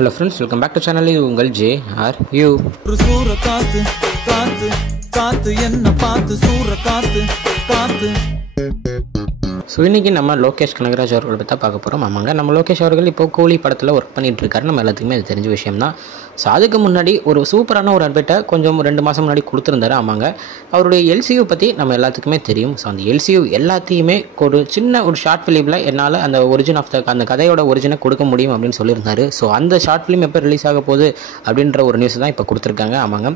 Hello friends, welcome back to channel உங்கள் JRU. சூற காத்து காத்து காத்து என்ன பார்த்து சூற காத்து காத்து. ஸோ இன்றைக்கி நம்ம லோகேஷ் கனகராஜ் அவர்களை பற்றி பார்க்க போகிறோம். ஆமாங்க, நம்ம லோகேஷ் அவர்கள் இப்போ கூலி படத்தில் ஒர்க் பண்ணிகிட்டு இருக்காரு. நம்ம எல்லாத்துக்குமே அது தெரிஞ்ச விஷயம் தான். ஸோ அதுக்கு முன்னாடி ஒரு சூப்பரான ஒரு அப்டேட்டை கொஞ்சம் 2 மாதம் முன்னாடி கொடுத்துருந்தாரு. ஆமாங்க, அவருடைய எல்சியூ பற்றி நம்ம எல்லாத்துக்குமே தெரியும். ஸோ அந்த எல்சியூ எல்லாத்தையுமே ஒரு சின்ன ஒரு ஷார்ட் ஃபிலிமில் என்னால் அந்த ஒரிஜின் ஆஃப் அந்த கதையோட ஒரிஜினை கொடுக்க முடியும் அப்படின்னு சொல்லியிருந்தாரு. ஸோ அந்த ஷார்ட் ஃபிலிம் எப்போ ரிலீஸ் ஆக போகுது அப்படின்ற ஒரு நியூஸ் தான் இப்போ கொடுத்துருக்காங்க. ஆமாங்க,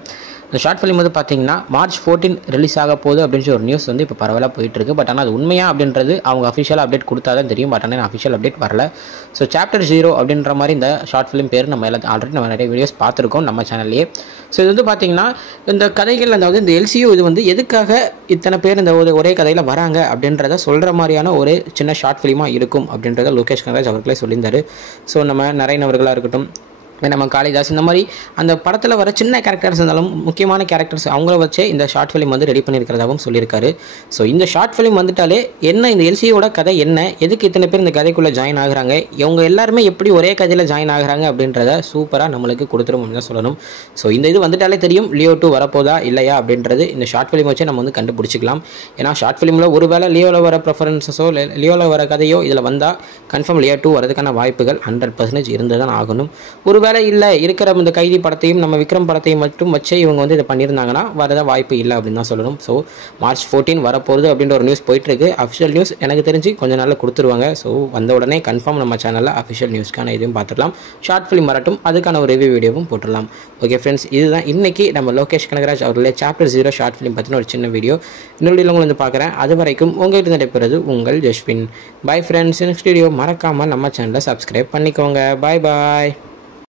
இந்த ஷார்ட் ஃபிலிம் வந்து பார்த்தீங்கன்னா March 14 ரிலீஸ் ஆக போகுது அப்படின்ற ஒரு நியூஸ் வந்து இப்போ பரவலாக போயிட்டுருக்கு. பட் ஆனால் அது உண்மையாக அப்படின்றது அவங்க அஃபிஷியலாக அப்டேட் கொடுத்தா தான் தெரியும். பட் ஆனால் அஃபிஷியல் அப்டேட் வரல. ஸோ சாப்டர் 0 அப்படின்ற மாதிரி இந்த ஷார்ட் ஃபிலிம் பேர் நம்ம எல்லாத்தையும் ஆல்ரெடி நம்ம நிறைய வீடியோஸ் பார்த்துருக்கோம் நம்ம சேனல்லையே. ஸோ இது வந்து பார்த்தீங்கன்னா இந்த கதைகள், அதாவது இந்த எல்சியூ இது வந்து எதுக்காக இத்தனை பேர் இந்த ஒரே கதையில் வராங்க அப்படின்றத சொல்கிற மாதிரியான ஒரு சின்ன ஷார்ட் ஃபிலிமாக இருக்கும் அப்படின்றத லோகேஷ் கனகராஜ் அவர்களே சொல்லியிருந்தார். ஸோ நம்ம நரேன் அவர்களாக இருக்கட்டும், நம்ம காளிதாஸ், இந்த மாதிரி அந்த படத்தில் வர சின்ன கேரக்டர்ஸ் இருந்தாலும் முக்கியமான கேரக்டர்ஸ் அவங்கள வச்சே இந்த ஷார்ட் ஃபிலிம் வந்து ரெடி பண்ணியிருக்கிறதாகவும் சொல்லியிருக்காரு. ஸோ இந்த ஷார்ட் ஃபிலிம் வந்துட்டாலே என்ன, இந்த எல்சியோட கதை என்ன, எதுக்கு இத்தனை பேர் இந்த கதைக்குள்ளே ஜாயின் ஆகுறாங்க, இவங்க எல்லாருமே எப்படி ஒரே கதையில் ஜாயின் ஆகுறாங்க அப்படின்றத சூப்பராக நம்மளுக்கு கொடுத்துரும் அப்படின்னு தான் சொல்லணும். ஸோ இந்த இது வந்துட்டாலே தெரியும் லியோ 2 வரப்போதா இல்லையா அப்படின்றது இந்த ஷார்ட் ஃபிலிம் வச்சே நம்ம வந்து கண்டுபிடிச்சிக்கலாம். ஏன்னா ஷார்ட் ஃபிலிமில் ஒரு வேளை லியோவில் வர ப்ரெஃபரன்ஸஸோ லியோவில் வர கதையோ இதில் வந்தால் கன்ஃபார்ம் லியோ 2 வரதுக்கான வாய்ப்புகள் 100% இருந்து தான் ஆகணும். ஒரு வேளை இல்லை இருக்கிற இந்த கைதி படத்தையும் நம்ம விக்ரம் படத்தையும் மட்டும் வச்சே இவங்க வந்து இதை பண்ணியிருந்தாங்கன்னா வரத வாய்ப்பு இல்லை அப்படின்னு தான் சொல்லணும். ஸோ March 14 வரப்போகுது அப்படின்ற ஒரு நியூஸ் போயிட்டுருக்கு. அஃபிஷியல் நியூஸ் எனக்கு தெரிஞ்சு கொஞ்சம் நாளில் கொடுத்துருவாங்க. ஸோ வந்த உடனே கன்ஃபார்ம் நம்ம சேனலில் அஃபிஷியல் நியூஸ்க்கான இதையும் பார்த்துடலாம். ஷார்ட் ஃபிலிம் வரட்டும், அதுக்கான ஒரு ரிவ்யூ வீடியோவும் போட்டுடலாம். ஓகே ஃப்ரெண்ட்ஸ், இதுதான் இன்றைக்கி நம்ம லோகேஷ் கனகராஜ் அவர்களே சாப்டர் 0 ஷார்ட் ஃபிலிம் பற்றின ஒரு சின்ன வீடியோ. இன்னொரு வீடியோவில் வந்து பார்க்குறேன். அது வரைக்கும் உங்கள்கிட்ட நடைபெறுவது உங்கள் Jaswin. Bye friends. Next video மறக்காமல் நம்ம சேனலை சப்ஸ்கிரைப் பண்ணிக்கோங்க. பாய் பாய்.